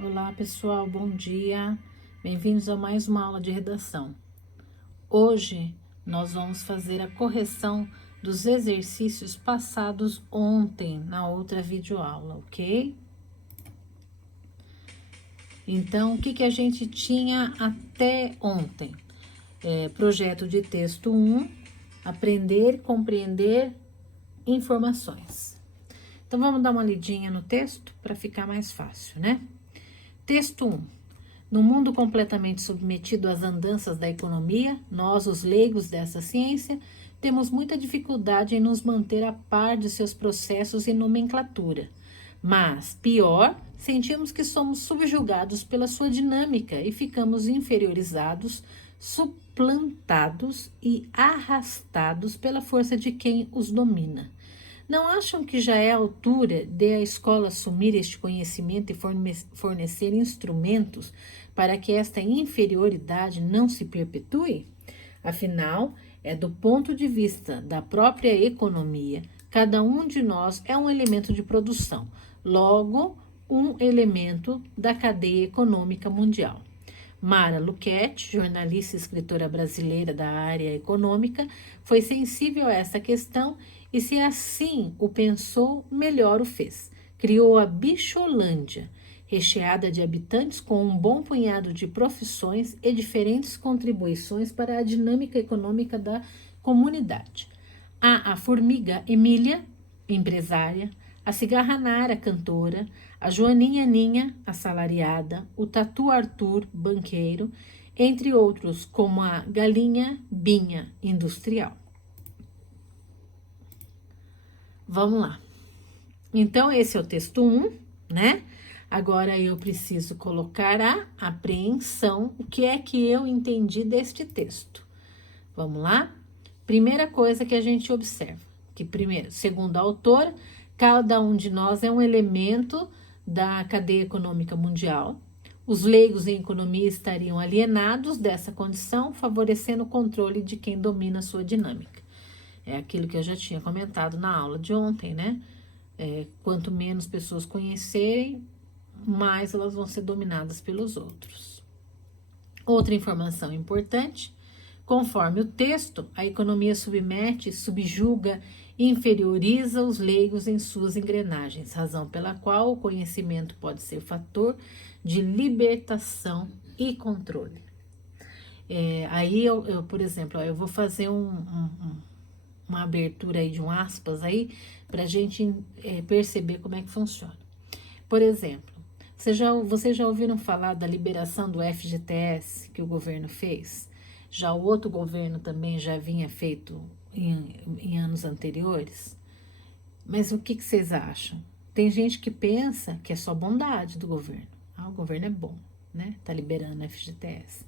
Olá pessoal, bom dia, bem-vindos a mais uma aula de redação. Hoje nós vamos fazer a correção dos exercícios passados ontem na outra videoaula, ok? Então, o que a gente tinha até ontem? Projeto de texto 1, aprender e compreender informações. Então, vamos dar uma lidinha no texto para ficar mais fácil, né? Texto 1. No mundo completamente submetido às andanças da economia, nós, os leigos dessa ciência, temos muita dificuldade em nos manter a par de seus processos e nomenclatura. Mas, pior, sentimos que somos subjugados pela sua dinâmica e ficamos inferiorizados, suplantados e arrastados pela força de quem os domina. Não acham que já é a altura de a escola assumir este conhecimento e fornecer instrumentos para que esta inferioridade não se perpetue? Afinal, é do ponto de vista da própria economia, cada um de nós é um elemento de produção, logo, um elemento da cadeia econômica mundial. Mara Luchetti, jornalista e escritora brasileira da área econômica, foi sensível a essa questão e, se assim o pensou, melhor o fez. Criou a Bicholândia, recheada de habitantes com um bom punhado de profissões e diferentes contribuições para a dinâmica econômica da comunidade. Há a formiga Emília, empresária, a cigarra Nara, cantora, a Joaninha Ninha, assalariada, o Tatu Arthur, banqueiro, entre outros, como a galinha Binha, industrial. Vamos lá. Então, esse é o texto 1, né? Agora eu preciso colocar a apreensão, o que é que eu entendi deste texto. Vamos lá? Primeira coisa que a gente observa, que primeiro, segundo a autora, cada um de nós é um elemento da cadeia econômica mundial. Os leigos em economia estariam alienados dessa condição, favorecendo o controle de quem domina a sua dinâmica. É aquilo que eu já tinha comentado na aula de ontem, né? Quanto menos pessoas conhecerem, mais elas vão ser dominadas pelos outros. Outra informação importante: conforme o texto, a economia submete, subjuga e inferioriza os leigos em suas engrenagens, razão pela qual o conhecimento pode ser fator de libertação e controle. Aí, por exemplo, eu vou fazer uma abertura aí de um aspas aí, para a gente perceber como é que funciona. Por exemplo, vocês já ouviram falar da liberação do FGTS que o governo fez? Já o outro governo também já vinha feito em anos anteriores? Mas o que vocês acham? Tem gente que pensa que é só bondade do governo. O governo é bom, né? Tá liberando o FGTS.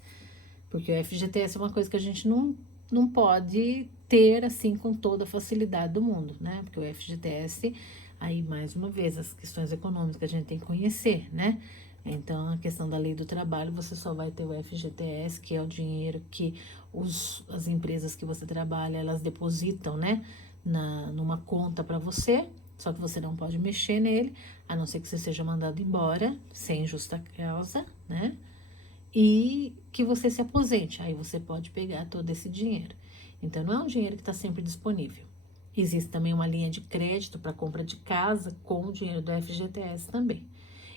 Porque o FGTS é uma coisa que a gente não pode ter assim com toda a facilidade do mundo, né? Porque o FGTS, aí mais uma vez, as questões econômicas a gente tem que conhecer, né? Então, a questão da lei do trabalho, você só vai ter o FGTS, que é o dinheiro que as empresas que você trabalha, elas depositam, né? Numa conta para você, só que você não pode mexer nele, a não ser que você seja mandado embora, sem justa causa, né? E que você se aposente, aí você pode pegar todo esse dinheiro. Então, não é um dinheiro que está sempre disponível. Existe também uma linha de crédito para compra de casa com o dinheiro do FGTS também.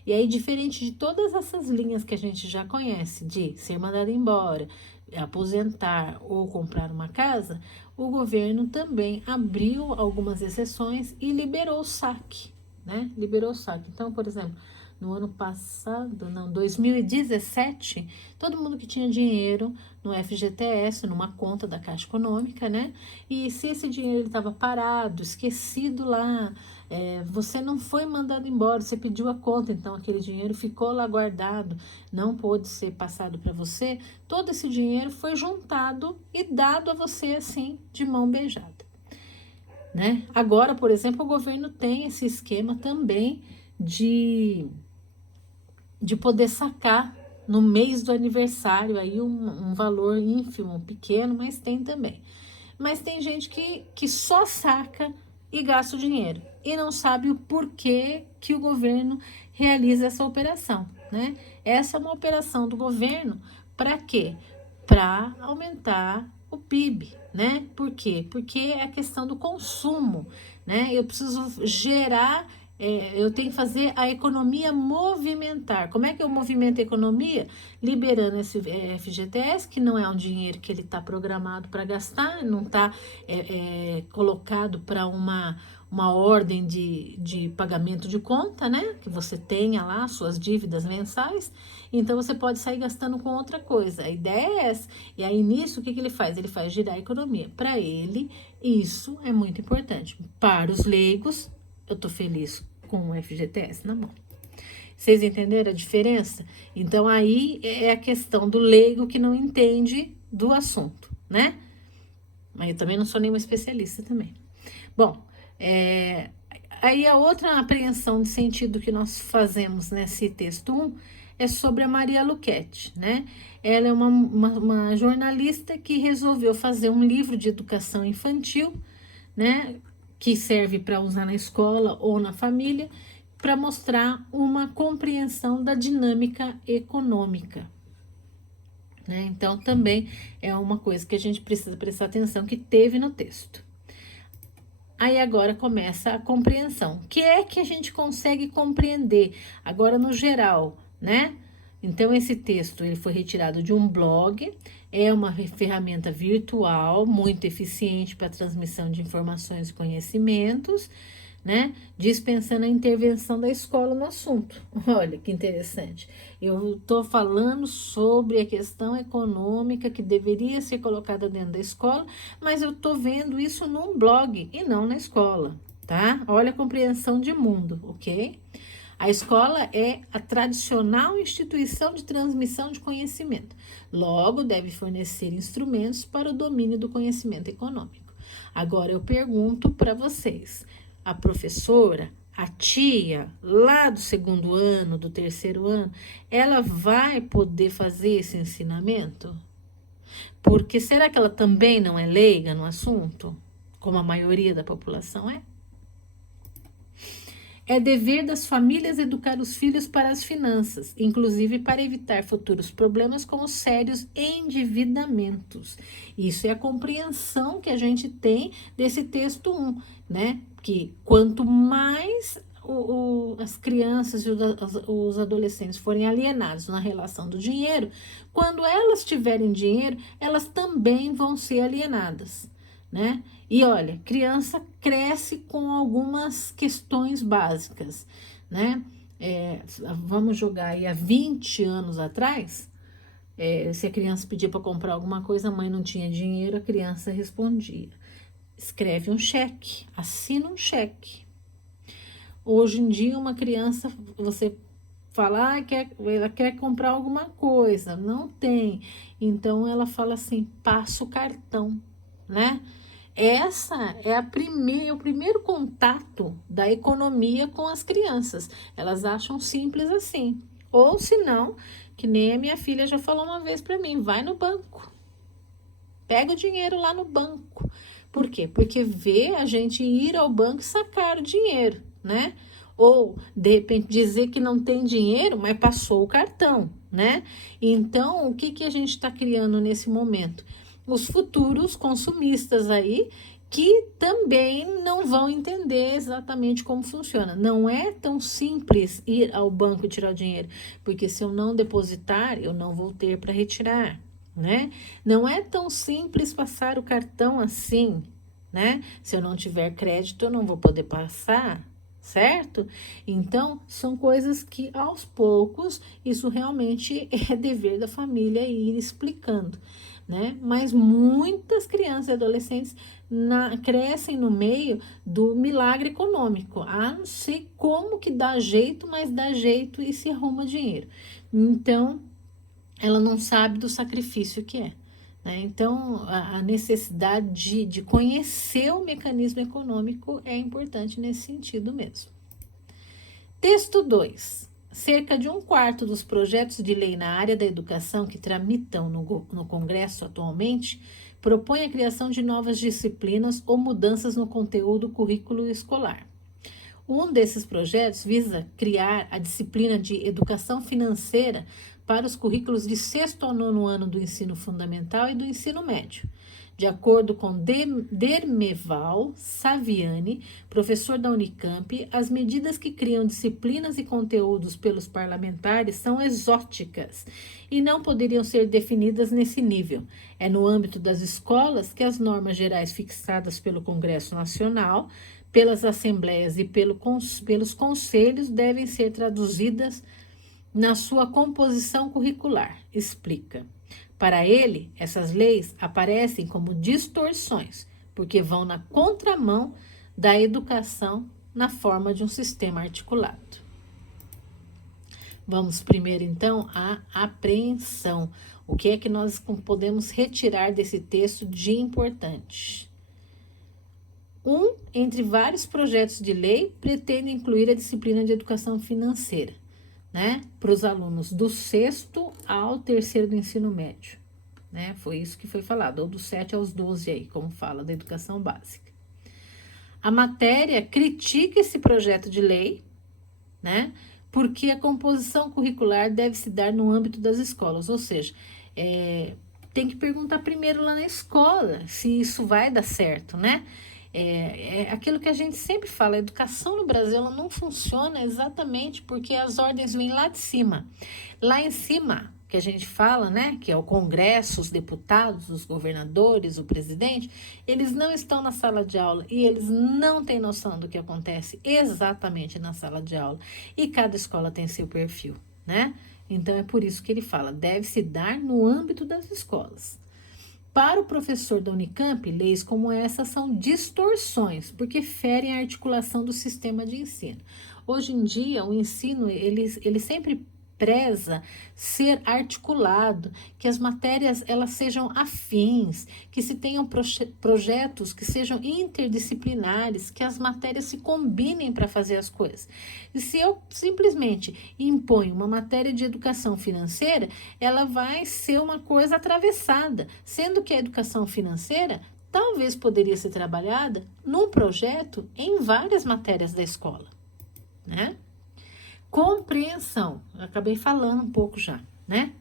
E aí, diferente de todas essas linhas que a gente já conhece, de ser mandado embora, aposentar ou comprar uma casa, o governo também abriu algumas exceções e liberou o saque, né? Liberou o saque. Então, por exemplo, no ano passado, 2017, todo mundo que tinha dinheiro no FGTS, numa conta da Caixa Econômica, né? E se esse dinheiro estava parado, esquecido lá, você não foi mandado embora, você pediu a conta, então aquele dinheiro ficou lá guardado, não pôde ser passado para você, todo esse dinheiro foi juntado e dado a você assim, de mão beijada, né? Agora, por exemplo, o governo tem esse esquema também de poder sacar no mês do aniversário aí um valor ínfimo, pequeno, mas tem também. Mas tem gente que só saca e gasta o dinheiro e não sabe o porquê que o governo realiza essa operação, né? Essa é uma operação do governo para quê? Para aumentar o PIB, né? Por quê? Porque é a questão do consumo, né? Eu preciso gerar, eu tenho que fazer a economia movimentar. Como é que eu movimento a economia? Liberando esse FGTS, que não é um dinheiro que ele está programado para gastar, não está colocado para uma ordem de pagamento de conta, né? Que você tenha lá suas dívidas mensais. Então, você pode sair gastando com outra coisa. A ideia é essa. E aí, nisso, o que ele faz? Ele faz girar a economia. Para ele, isso é muito importante. Para os leigos, eu tô feliz com o FGTS na mão. Vocês entenderam a diferença? Então, aí é a questão do leigo que não entende do assunto, né? Mas eu também não sou nenhuma especialista também. Bom, aí a outra apreensão de sentido que nós fazemos nesse texto 1 é sobre a Maria Luquete, né? Ela é uma jornalista que resolveu fazer um livro de educação infantil, né? Que serve para usar na escola ou na família, para mostrar uma compreensão da dinâmica econômica, né? Então, também é uma coisa que a gente precisa prestar atenção que teve no texto. Aí agora começa a compreensão. O que é que a gente consegue compreender agora no geral, né? Então, esse texto ele foi retirado de um blog, é uma ferramenta virtual muito eficiente para a transmissão de informações e conhecimentos, né? Dispensando a intervenção da escola no assunto. Olha que interessante. Eu estou falando sobre a questão econômica que deveria ser colocada dentro da escola, mas eu estou vendo isso num blog e não na escola, tá? Olha a compreensão de mundo, ok? A escola é a tradicional instituição de transmissão de conhecimento. Logo, deve fornecer instrumentos para o domínio do conhecimento econômico. Agora, eu pergunto para vocês, a professora, a tia, lá do 2º ano, do 3º ano, ela vai poder fazer esse ensinamento? Porque será que ela também não é leiga no assunto, como a maioria da população é? É dever das famílias educar os filhos para as finanças, inclusive para evitar futuros problemas como sérios endividamentos. Isso é a compreensão que a gente tem desse texto 1, né? Que quanto mais as crianças e os adolescentes forem alienados na relação do dinheiro, quando elas tiverem dinheiro, elas também vão ser alienadas, né? E olha, criança cresce com algumas questões básicas, né? Vamos jogar aí há 20 anos atrás, se a criança pedia para comprar alguma coisa, a mãe não tinha dinheiro, a criança respondia: escreve um cheque, assina um cheque. Hoje em dia, uma criança, você fala, ela quer comprar alguma coisa, não tem. Então, ela fala assim, passa o cartão, né? Essa é o primeiro contato da economia com as crianças. Elas acham simples assim. Ou se não, que nem a minha filha já falou uma vez para mim, vai no banco. Pega o dinheiro lá no banco. Por quê? Porque vê a gente ir ao banco e sacar o dinheiro, né? Ou, de repente, dizer que não tem dinheiro, mas passou o cartão, né? Então, o que a gente está criando nesse momento? Os futuros consumistas aí, que também não vão entender exatamente como funciona. Não é tão simples ir ao banco e tirar o dinheiro, porque se eu não depositar, eu não vou ter para retirar, né? Não é tão simples passar o cartão assim, né? Se eu não tiver crédito, eu não vou poder passar, certo? Então, são coisas que, aos poucos, isso realmente é dever da família ir explicando, né? Mas muitas crianças e adolescentes crescem no meio do milagre econômico. Não sei como que dá jeito, mas dá jeito e se arruma dinheiro. Então, ela não sabe do sacrifício que é, né? Então, a necessidade de conhecer o mecanismo econômico é importante nesse sentido mesmo. Texto 2. Cerca de 1/4 dos projetos de lei na área da educação que tramitam no Congresso atualmente propõe a criação de novas disciplinas ou mudanças no conteúdo currículo escolar. Um desses projetos visa criar a disciplina de educação financeira para os currículos de 6º ao 9º ano do ensino fundamental e do ensino médio. De acordo com Dermeval Saviani, professor da Unicamp, as medidas que criam disciplinas e conteúdos pelos parlamentares são exóticas e não poderiam ser definidas nesse nível. É no âmbito das escolas que as normas gerais fixadas pelo Congresso Nacional, pelas assembleias e pelos conselhos devem ser traduzidas na sua composição curricular, explica. Para ele, essas leis aparecem como distorções, porque vão na contramão da educação na forma de um sistema articulado. Vamos primeiro, então, à apreensão. O que é que nós podemos retirar desse texto de importante? Entre vários projetos de lei, pretende incluir a disciplina de educação financeira, né, para os alunos do 6º ao 3º do ensino médio, né, foi isso que foi falado, ou do 7 aos 12 aí, como fala da educação básica. A matéria critica esse projeto de lei, né, porque a composição curricular deve se dar no âmbito das escolas, ou seja, tem que perguntar primeiro lá na escola se isso vai dar certo, né? É aquilo que a gente sempre fala, a educação no Brasil ela não funciona exatamente porque as ordens vêm lá de cima. Lá em cima, que a gente fala, né, que é o Congresso, os deputados, os governadores, o presidente, eles não estão na sala de aula e eles não têm noção do que acontece exatamente na sala de aula. E cada escola tem seu perfil, né? Então, é por isso que ele fala, deve se dar no âmbito das escolas. Para o professor da Unicamp, leis como essa são distorções, porque ferem a articulação do sistema de ensino. Hoje em dia, o ensino, ele sempre preza ser articulado, que as matérias elas sejam afins, que se tenham projetos que sejam interdisciplinares, que as matérias se combinem para fazer as coisas. E se eu simplesmente imponho uma matéria de educação financeira, ela vai ser uma coisa atravessada, sendo que a educação financeira talvez poderia ser trabalhada num projeto em várias matérias da escola, né? Compreensão, eu acabei falando um pouco já, né?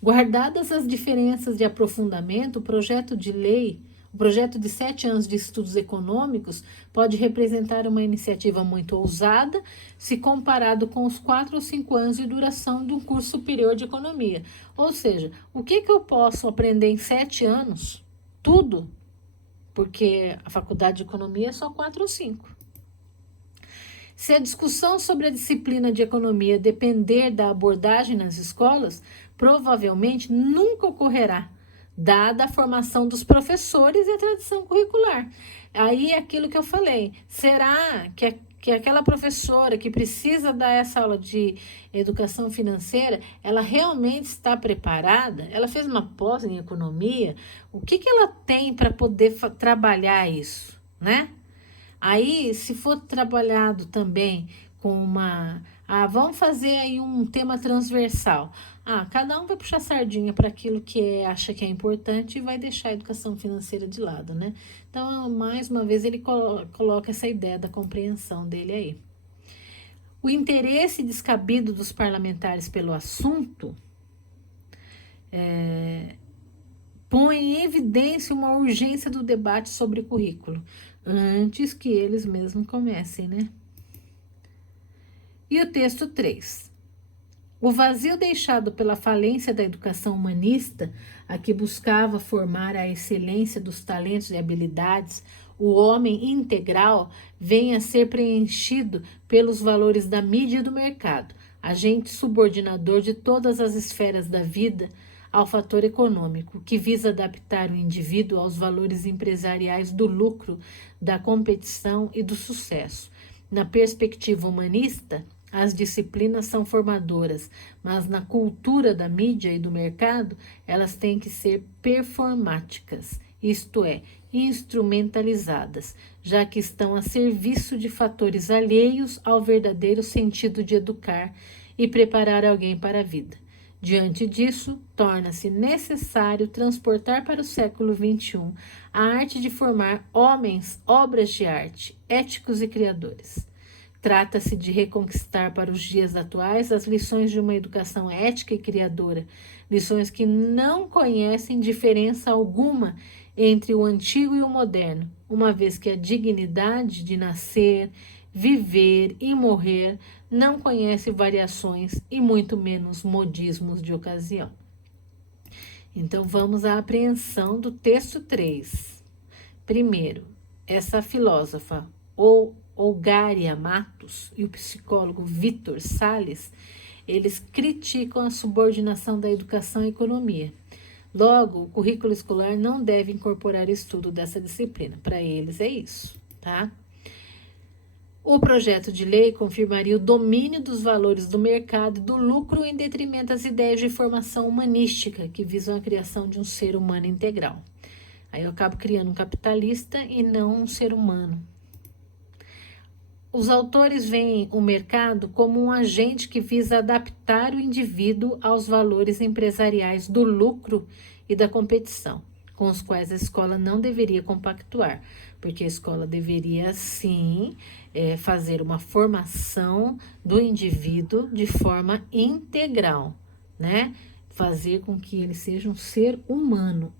Guardadas as diferenças de aprofundamento, o projeto de lei, o projeto de 7 anos de estudos econômicos pode representar uma iniciativa muito ousada se comparado com os 4 ou 5 anos de duração de um curso superior de economia. Ou seja, o que eu posso aprender em 7 anos? Tudo, porque a faculdade de economia é só 4 ou 5. Se a discussão sobre a disciplina de economia depender da abordagem nas escolas, provavelmente nunca ocorrerá, dada a formação dos professores e a tradição curricular. Aí é aquilo que eu falei, será que aquela professora que precisa dar essa aula de educação financeira, ela realmente está preparada? Ela fez uma pós em economia? O que ela tem para poder trabalhar isso, né? Aí, se for trabalhado também com vamos fazer aí um tema transversal. Cada um vai puxar sardinha para aquilo que acha que é importante e vai deixar a educação financeira de lado, né? Então, mais uma vez, ele coloca essa ideia da compreensão dele aí. O interesse descabido dos parlamentares pelo assunto põe em evidência uma urgência do debate sobre currículo, antes que eles mesmos comecem, né? E o texto 3. O vazio deixado pela falência da educação humanista, a que buscava formar a excelência dos talentos e habilidades, o homem integral, vem a ser preenchido pelos valores da mídia e do mercado, agente subordinador de todas as esferas da vida, ao fator econômico, que visa adaptar o indivíduo aos valores empresariais do lucro, da competição e do sucesso. Na perspectiva humanista, as disciplinas são formadoras, mas na cultura da mídia e do mercado, elas têm que ser performáticas, isto é, instrumentalizadas, já que estão a serviço de fatores alheios ao verdadeiro sentido de educar e preparar alguém para a vida. Diante disso, torna-se necessário transportar para o século XXI a arte de formar homens, obras de arte, éticos e criadores. Trata-se de reconquistar para os dias atuais as lições de uma educação ética e criadora, lições que não conhecem diferença alguma entre o antigo e o moderno, uma vez que a dignidade de nascer, viver e morrer não conhece variações e muito menos modismos de ocasião. Então vamos à apreensão do texto 3. Primeiro, essa filósofa Olgária Matos e o psicólogo Vítor Salles, eles criticam a subordinação da educação à economia. Logo, o currículo escolar não deve incorporar estudo dessa disciplina. Para eles é isso, tá? O projeto de lei confirmaria o domínio dos valores do mercado e do lucro em detrimento das ideias de formação humanística que visam a criação de um ser humano integral. Aí eu acabo criando um capitalista e não um ser humano. Os autores veem o mercado como um agente que visa adaptar o indivíduo aos valores empresariais do lucro e da competição, com os quais a escola não deveria compactuar, porque a escola deveria, sim, fazer uma formação do indivíduo de forma integral, né? Fazer com que ele seja um ser humano.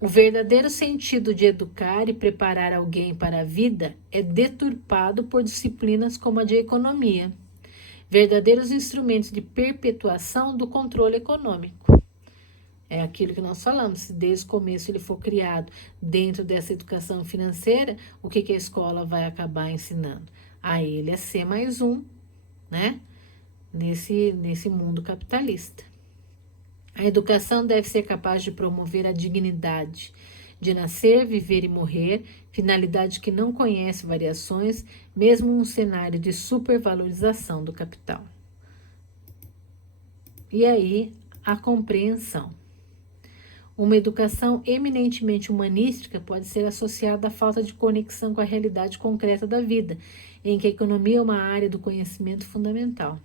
O verdadeiro sentido de educar e preparar alguém para a vida é deturpado por disciplinas como a de economia, verdadeiros instrumentos de perpetuação do controle econômico. É aquilo que nós falamos, se desde o começo ele for criado dentro dessa educação financeira, o que a escola vai acabar ensinando? A ele é ser mais um, né? Nesse mundo capitalista. A educação deve ser capaz de promover a dignidade de nascer, viver e morrer, finalidade que não conhece variações, mesmo um cenário de supervalorização do capital. E aí, a compreensão. Uma educação eminentemente humanística pode ser associada à falta de conexão com a realidade concreta da vida, em que a economia é uma área do conhecimento fundamental.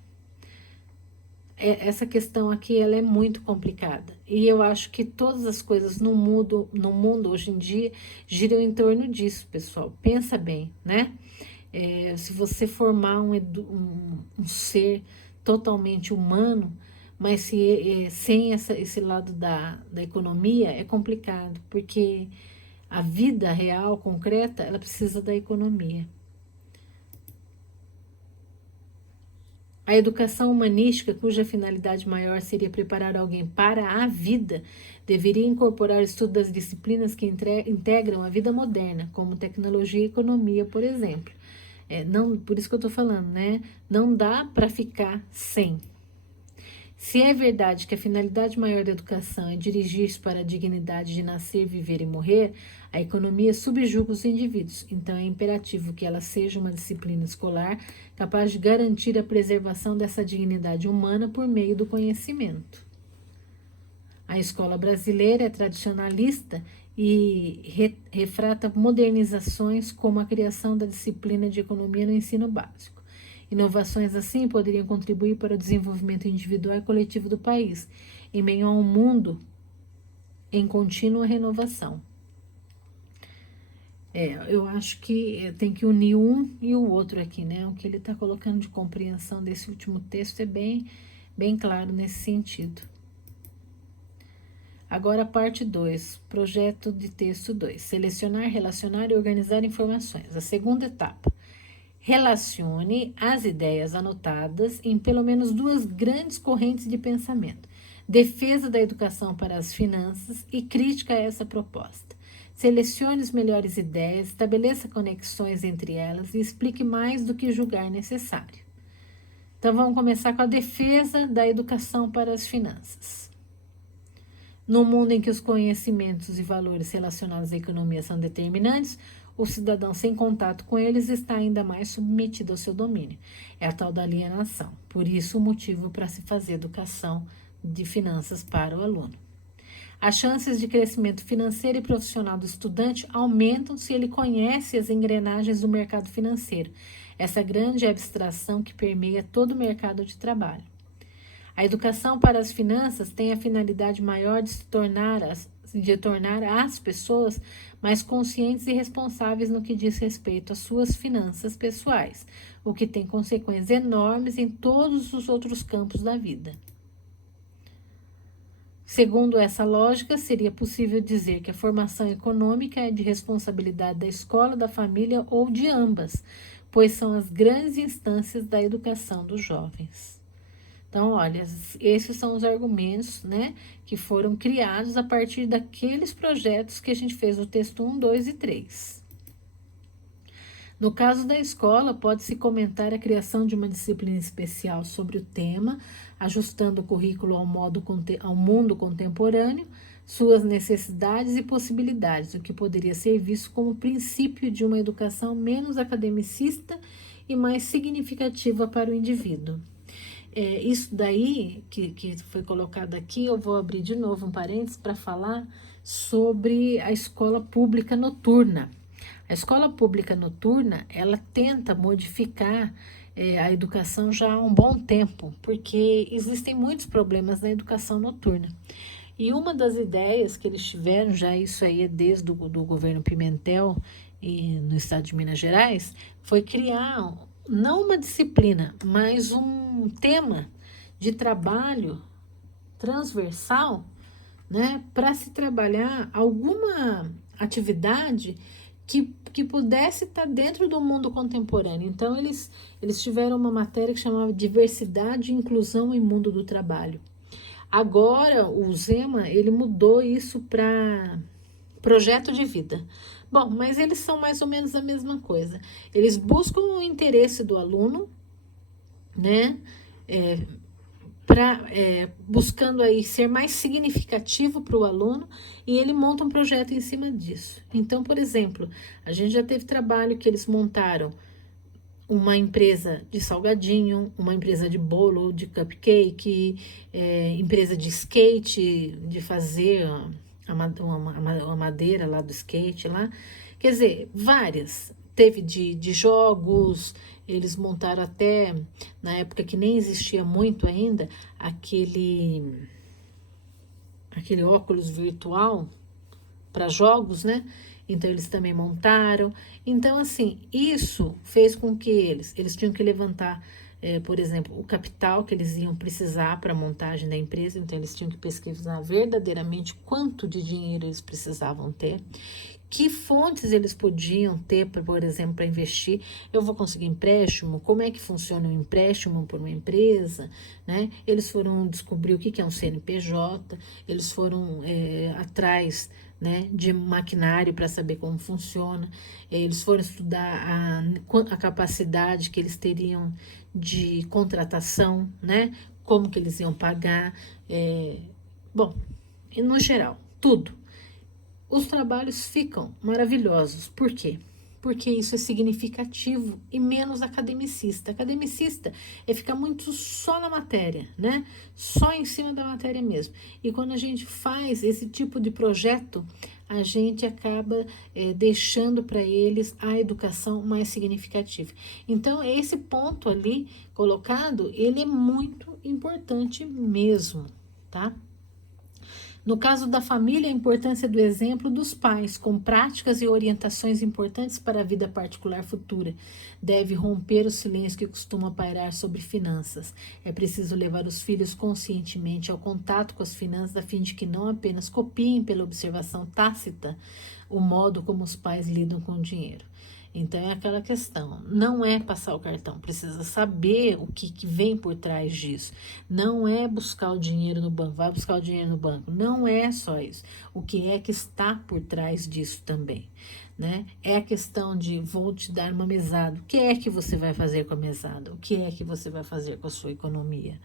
Essa questão aqui ela é muito complicada e eu acho que todas as coisas no mundo hoje em dia giram em torno disso, pessoal. Pensa bem, né? Se você formar um ser totalmente humano, mas sem esse lado da economia é complicado, porque a vida real, concreta, ela precisa da economia. A educação humanística, cuja finalidade maior seria preparar alguém para a vida, deveria incorporar o estudo das disciplinas que integram a vida moderna, como tecnologia e economia, por exemplo. Por isso que eu estou falando, né? Não dá para ficar sem. Se é verdade que a finalidade maior da educação é dirigir-se para a dignidade de nascer, viver e morrer, a economia subjuga os indivíduos, então é imperativo que ela seja uma disciplina escolar capaz de garantir a preservação dessa dignidade humana por meio do conhecimento. A escola brasileira é tradicionalista e refrata modernizações como a criação da disciplina de economia no ensino básico. Inovações assim poderiam contribuir para o desenvolvimento individual e coletivo do país, em meio a um mundo em contínua renovação. Eu acho que tem que unir um e o outro aqui, né? O que ele está colocando de compreensão desse último texto é bem claro nesse sentido. Agora, parte 2, projeto de texto 2. Selecionar, relacionar e organizar informações. A segunda etapa. Relacione as ideias anotadas em pelo menos 2 grandes correntes de pensamento: defesa da educação para as finanças e crítica a essa proposta. Selecione as melhores ideias, estabeleça conexões entre elas e explique mais do que julgar necessário. Então, vamos começar com a defesa da educação para as finanças. No mundo em que os conhecimentos e valores relacionados à economia são determinantes, o cidadão sem contato com eles está ainda mais submetido ao seu domínio. É a tal da alienação. Por isso, o motivo para se fazer educação de finanças para o aluno. As chances de crescimento financeiro e profissional do estudante aumentam se ele conhece as engrenagens do mercado financeiro, essa grande abstração que permeia todo o mercado de trabalho. A educação para as finanças tem a finalidade maior de de tornar as pessoas mais conscientes e responsáveis no que diz respeito às suas finanças pessoais, o que tem consequências enormes em todos os outros campos da vida. Segundo essa lógica, seria possível dizer que a formação econômica é de responsabilidade da escola, da família ou de ambas, pois são as grandes instâncias da educação dos jovens. Então, olha, esses são os argumentos, né, que foram criados a partir daqueles projetos que a gente fez no texto 1, 2 e 3. No caso da escola, pode-se comentar a criação de uma disciplina especial sobre o tema, ajustando o currículo ao mundo contemporâneo, suas necessidades e possibilidades, o que poderia ser visto como princípio de uma educação menos academicista e mais significativa para o indivíduo. Isso daí que foi colocado aqui, eu vou abrir de novo um parênteses para falar sobre a escola pública noturna. A escola pública noturna, ela tenta modificar a educação já há um bom tempo, porque existem muitos problemas na educação noturna. E uma das ideias que eles tiveram, já isso aí é desde do governo Pimentel no estado de Minas Gerais, foi criar não uma disciplina, mas um tema de trabalho transversal, né, para se trabalhar alguma atividade que pudesse estar dentro do mundo contemporâneo. Então, eles tiveram uma matéria que chamava Diversidade, Inclusão e Mundo do Trabalho. Agora, o Zema, ele mudou isso para projeto de vida. Bom, mas eles são mais ou menos a mesma coisa. Eles buscam o interesse do aluno, né? Buscando aí ser mais significativo para o aluno, e ele monta um projeto em cima disso. Então, por exemplo, a gente já teve trabalho que eles montaram uma empresa de salgadinho, uma empresa de bolo, de cupcake, empresa de skate, de fazer uma madeira lá do skate lá. Quer dizer, várias. Teve de jogos, eles montaram até, na época que nem existia muito ainda, aquele óculos virtual para jogos, né? Então, eles também montaram. Então, assim, isso fez com que eles tinham que levantar, por exemplo, o capital que eles iam precisar para a montagem da empresa. Então, eles tinham que pesquisar verdadeiramente quanto de dinheiro eles precisavam ter, que fontes eles podiam ter, por exemplo, para investir. Eu vou conseguir empréstimo? Como é que funciona o empréstimo por uma empresa? Né? Eles foram descobrir o que é um CNPJ, eles foram atrás, né, de maquinário para saber como funciona, eles foram estudar a capacidade que eles teriam de contratação, né, como que eles iam pagar, bom, e no geral, tudo. Os trabalhos ficam maravilhosos. Por quê? Porque isso é significativo e menos academicista. Academicista é ficar muito só na matéria, né? Só em cima da matéria mesmo. E quando a gente faz esse tipo de projeto, a gente acaba deixando para eles a educação mais significativa. Então, esse ponto ali colocado, ele é muito importante mesmo, tá? No caso da família, a importância do exemplo dos pais, com práticas e orientações importantes para a vida particular futura. Deve romper o silêncio que costuma pairar sobre finanças. É preciso levar os filhos conscientemente ao contato com as finanças, a fim de que não apenas copiem pela observação tácita o modo como os pais lidam com o dinheiro. Então, é aquela questão, não é passar o cartão, precisa saber o que vem por trás disso. Não é buscar o dinheiro no banco, vai buscar o dinheiro no banco. Não é só isso. O que é que está por trás disso também, né? É a questão de, vou te dar uma mesada. O que é que você vai fazer com a mesada? O que é que você vai fazer com a sua economia?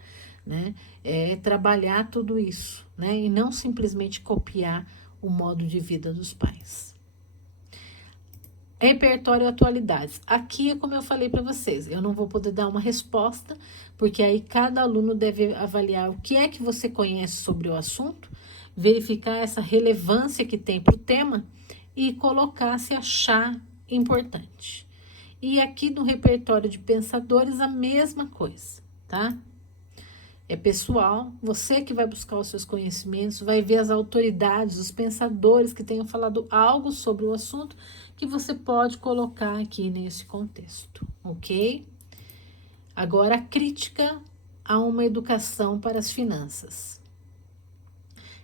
Né? É trabalhar tudo isso, né? E não simplesmente copiar o modo de vida dos pais. Repertório e atualidades. Aqui é como eu falei para vocês, eu não vou poder dar uma resposta, porque aí cada aluno deve avaliar o que é que você conhece sobre o assunto, verificar essa relevância que tem para o tema e colocar se achar importante. E aqui no repertório de pensadores a mesma coisa, tá? É pessoal, você que vai buscar os seus conhecimentos, vai ver as autoridades, os pensadores que tenham falado algo sobre o assunto que você pode colocar aqui nesse contexto, ok? Agora, a crítica a uma educação para as finanças.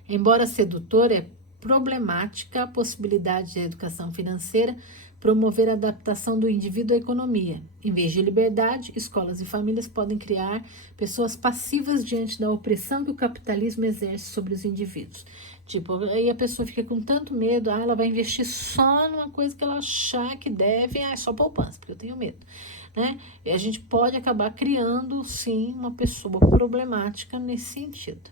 Embora sedutora, é problemática a possibilidade da educação financeira promover a adaptação do indivíduo à economia. Em vez de liberdade, escolas e famílias podem criar pessoas passivas diante da opressão que o capitalismo exerce sobre os indivíduos. Tipo, aí a pessoa fica com tanto medo, ela vai investir só numa coisa que ela achar que deve, é só poupança, porque eu tenho medo. Né? E a gente pode acabar criando, sim, uma pessoa problemática nesse sentido.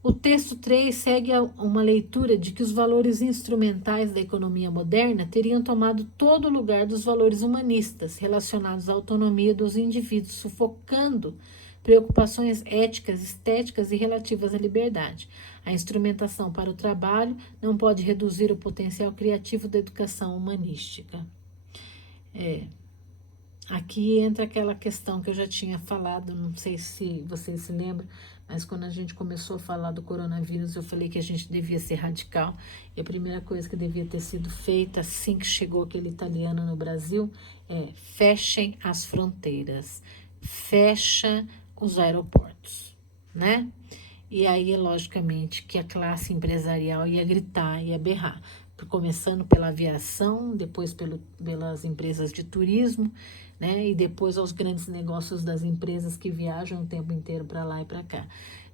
O texto 3 segue uma leitura de que os valores instrumentais da economia moderna teriam tomado todo o lugar dos valores humanistas relacionados à autonomia dos indivíduos, sufocando preocupações éticas, estéticas e relativas à liberdade. A instrumentação para o trabalho não pode reduzir o potencial criativo da educação humanística. Aqui entra aquela questão que eu já tinha falado, não sei se vocês se lembram, mas quando a gente começou a falar do coronavírus, eu falei que a gente devia ser radical. E a primeira coisa que devia ter sido feita assim que chegou aquele italiano no Brasil é: fechem as fronteiras, fecha os aeroportos, né? E aí, logicamente, que a classe empresarial ia gritar, ia berrar. Começando pela aviação, depois pelas empresas de turismo, né? E depois aos grandes negócios das empresas que viajam o tempo inteiro para lá e para cá,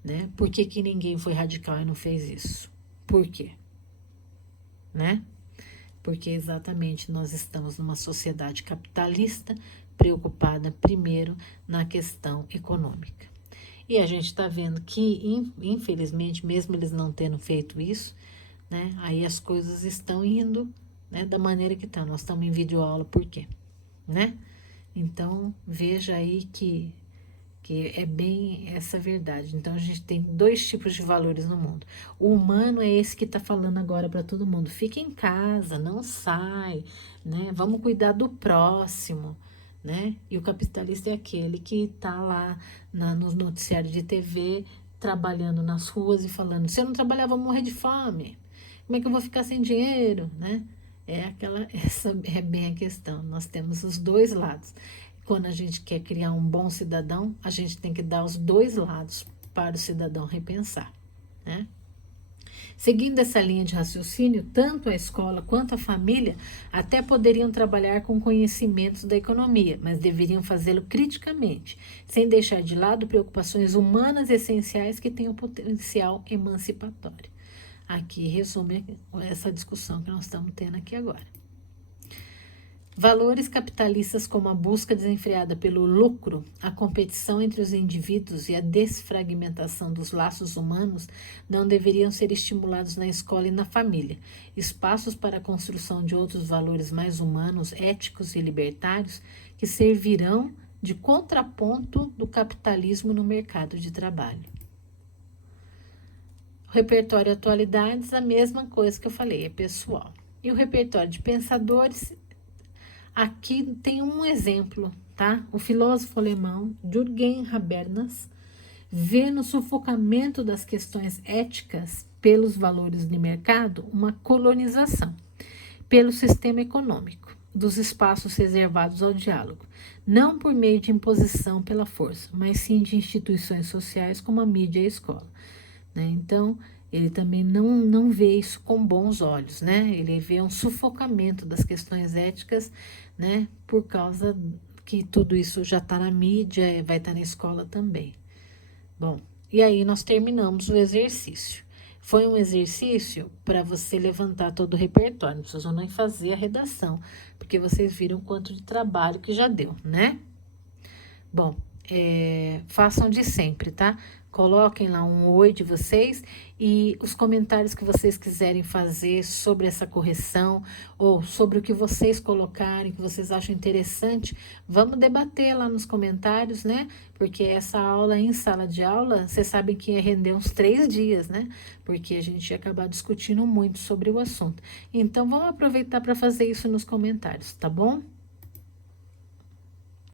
né? Por que que ninguém foi radical e não fez isso? Por quê? Né? Porque exatamente nós estamos numa sociedade capitalista preocupada primeiro na questão econômica. E a gente está vendo que, infelizmente, mesmo eles não tendo feito isso, né, aí as coisas estão indo, né, da maneira que estão. Nós estamos em videoaula, por quê? Né? Então, veja aí que é bem essa verdade. Então, a gente tem dois tipos de valores no mundo. O humano é esse que está falando agora para todo mundo. Fica em casa, não sai, né? Vamos cuidar do próximo, né? E o capitalista é aquele que está lá nos noticiários de TV, trabalhando nas ruas e falando: se eu não trabalhar, eu vou morrer de fome. Como é que eu vou ficar sem dinheiro, né? Essa é bem a questão. Nós temos os dois lados. Quando a gente quer criar um bom cidadão, a gente tem que dar os dois lados para o cidadão repensar, né? Seguindo essa linha de raciocínio, tanto a escola quanto a família até poderiam trabalhar com conhecimentos da economia, mas deveriam fazê-lo criticamente, sem deixar de lado preocupações humanas essenciais que têm o potencial emancipatório. Aqui resume essa discussão que nós estamos tendo aqui agora. Valores capitalistas como a busca desenfreada pelo lucro, a competição entre os indivíduos e a desfragmentação dos laços humanos não deveriam ser estimulados na escola e na família. Espaços para a construção de outros valores mais humanos, éticos e libertários que servirão de contraponto do capitalismo no mercado de trabalho. O repertório atualidades, a mesma coisa que eu falei, é pessoal. E o repertório de pensadores, aqui tem um exemplo, tá? O filósofo alemão Jürgen Habermas vê no sufocamento das questões éticas pelos valores de mercado uma colonização pelo sistema econômico dos espaços reservados ao diálogo, não por meio de imposição pela força, mas sim de instituições sociais como a mídia e a escola, né? Então, ele também não vê isso com bons olhos, né? Ele vê um sufocamento das questões éticas, né? Por causa que tudo isso já está na mídia, vai estar na escola também. Bom, e aí nós terminamos o exercício. Foi um exercício para você levantar todo o repertório, não precisam nem fazer a redação, porque vocês viram quanto de trabalho que já deu, né? Bom, façam de sempre, tá? Coloquem lá um oi de vocês e os comentários que vocês quiserem fazer sobre essa correção ou sobre o que vocês colocarem, que vocês acham interessante, vamos debater lá nos comentários, né? Porque essa aula em sala de aula, vocês sabem que ia render uns 3 dias, né? Porque a gente ia acabar discutindo muito sobre o assunto. Então, vamos aproveitar para fazer isso nos comentários, tá bom?